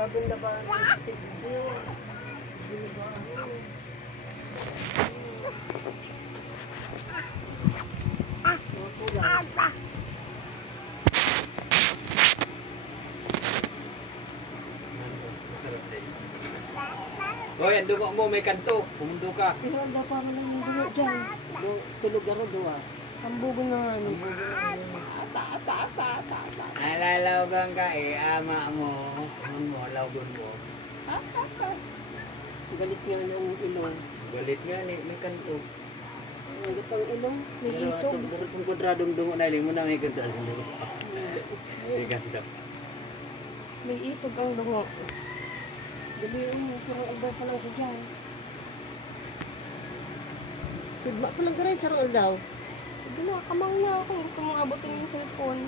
Bagong labahan. Hoy, ang dugo mo, may kanto. Pumundo ka. Pinalda pa mo lang yung dugo dyan. Tulog ako doon. Ang bugo na nga. Nalalawgan ka eh, ama mo. Lawgon mo. Galit nga yung ilong. Galit nga ni, may kanto. Galit ang ilong. May isog. Itong kwadradong dungo na iling mo na may kwadradong dungo. May ganda. May isog ang dungo. Gabihin mo, parang aldaw pa lang ko dyan. Sidma pa lang ka rin, sarang aldaw. Sige na, kamang na kung gusto mong abutin yung cellphone.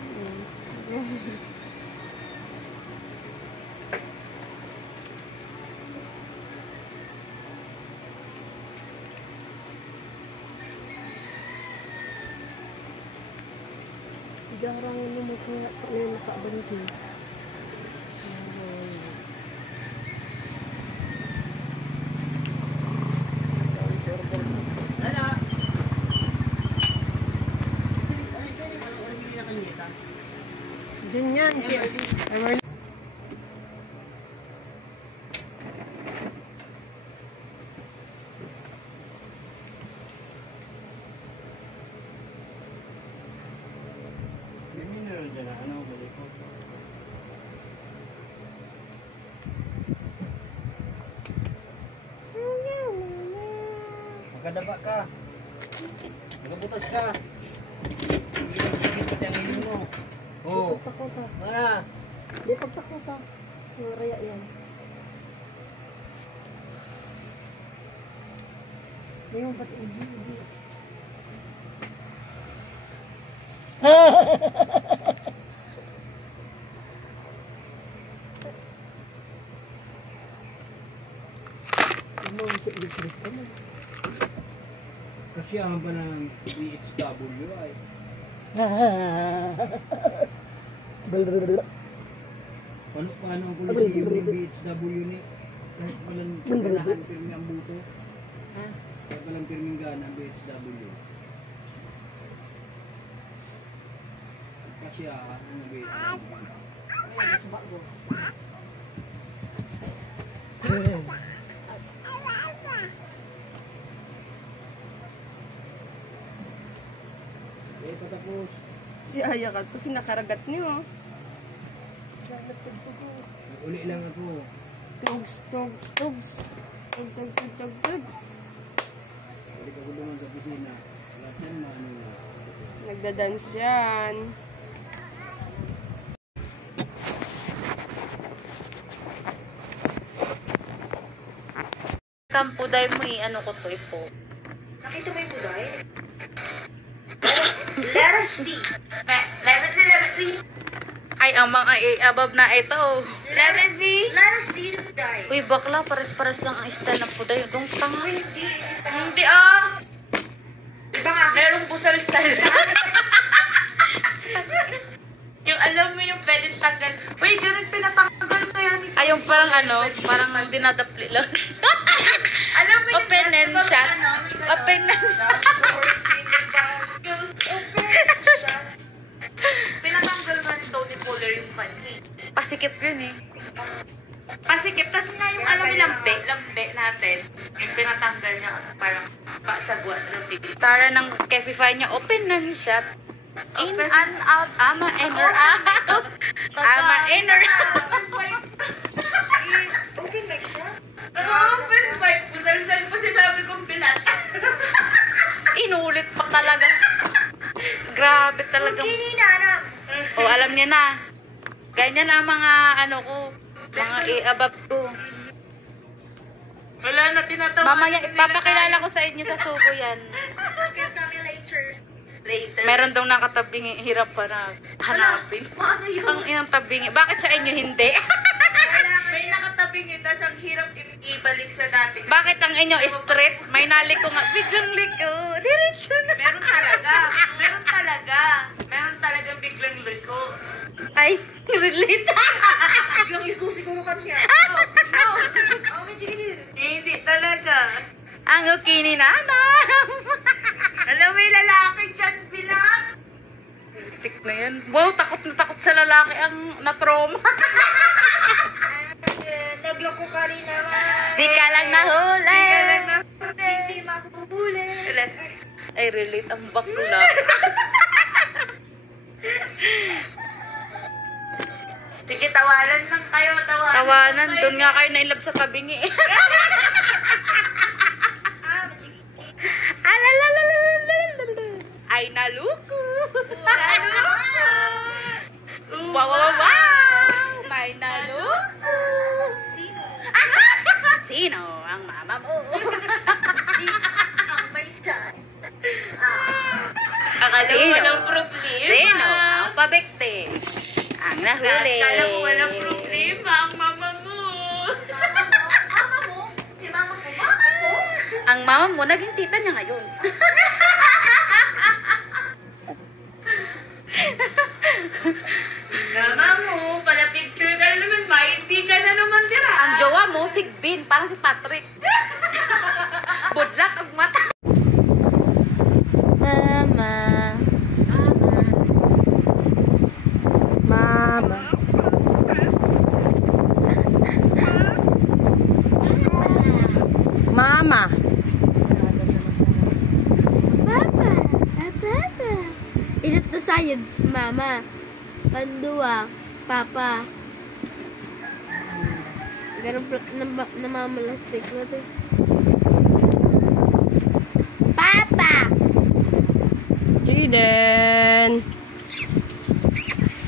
Sigarangin mo kaya na nakaabanti. Din yan. Magkadaba ka. Magabutas ka. Higit pati ang hinin mo. Oo. Pagtakuta. Mana? Di pagtakuta. Yung raya yan. Di yung pati hindi. Kasi ang ba ng BHW ay paano ang polisi yung BHW ni kahit walang ganahan pirmi ang buto kahit walang pirming gana ang BHW kasi ang BHW ay sumago patapos. Si Aya ka ito, kinakaragat niyo. Uli lang ako. Tugs, tugs, tugs. Tug, tug, tug, tug, tugs. Balik ako naman sa kusina. Lahat yan, maano na. Nagdadance yan. Kampuday mo ano ko to ipo. Nakita mo yung puday? Let us see. Let us see. Ay, ang mga above na ito. Let us see the puday. Uy, bakla, pares-pares lang ang style ng puday. Dong tanga. Hindi. Hindi ah. Diba nga? Merong busal-sal. Yung alam mo yung pwedeng tanggal. Uy, ganun pinatanggal ko yan. Ay, yung parang parang dinadapli lang. Alam mo yung open and shut. Open and shut. Pinatanggal na ni Tony Poller yung kanya. Pasikip yun eh. Pasikip. Tapos nga yung lambe natin. Yung pinatanggal niya parang pasagwa. Tara ng Kefify niya. Open na ni shut. In and out. Ama in or out. Ama in or out. Open mic siya? Open mic. Pusal-sal po sinabi kong bilat. Inulit pa talaga. Grabe talaga. Hindi na. Oh, alam niya na. Ganyan ang mga ko. Mga i-above ko. Wala na tinatawa. Mamaya ipapakilala ko sa inyo sa suko yan. Get kami later. Meron daw nakatabing hirap pa na hanapin. Paano yun? Ang inang tabingi. Bakit sa inyo hindi? May nakatabingi, tas ang hirap ibalik sa dati. Bakit ang inyo straight? May naliko nga. Biglang liko. Diretso na. Meron talaga biglang liko. Ay, relate. Yung ikaw siguro kanya. Hindi talaga. Ang okay ni nanam. Alam mo yung lalaki dyan, Pilat? Tik na yan. Wow, takot na takot sa lalaki ang na-trauma. Nagloko ka rin naman. Di ka lang nahuli. Hindi makuhuli. Ay, relate ang bakla. Sige, tawanan lang kayo. Tawanan, doon nga kayo na-inlove sa tabingi. Ay, naluko. Wow, wow, wow. May naluko. Sino ang mama mo? Ang may saan. Akala mo walang problema. Sino ang pabikti? Ang nahuli. Akala mo walang problema ang mama mo. Mama mo? Si mama ko? Mama ko? Ang mama mo, naging tita niya ngayon. Mama mo, pala picture ka na naman, mighty ka na naman dira. Ang jowa mo, si Bin, parang si Patrick. Budlat og mata. Mama. Mama. Mama. Papa, Papa. Inat na sayod, Mama. Pandua, Papa. Ganun namamalastik na ito. Papa! Jaden.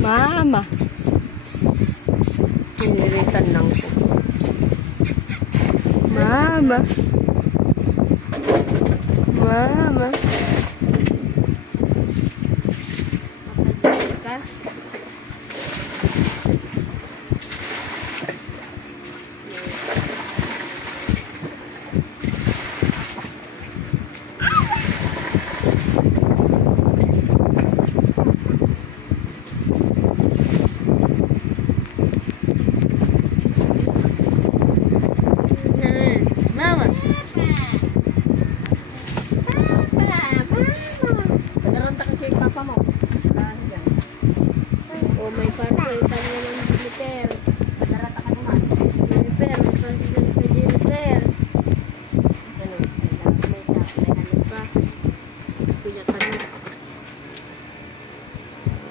Mama. Piniritan lang ko. Mama. Mama. Makadali ka? Mama. Papa! Padaranta ka kay papa mo. Oh, may pansitan na ng Jennifer. Padaranta ka naman. Jennifer, may pansitan kay Jennifer. Ganun. May shop. May ano Pa. Kuya ka na.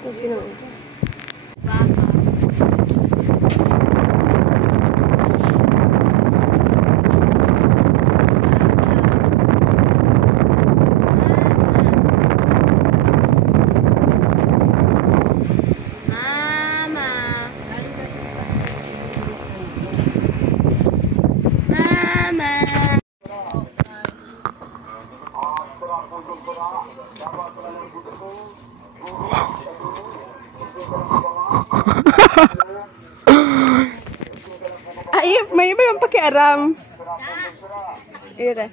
Okay na. Papa. Mama. Mama. Ay, may iba yung pakiaram. Ira.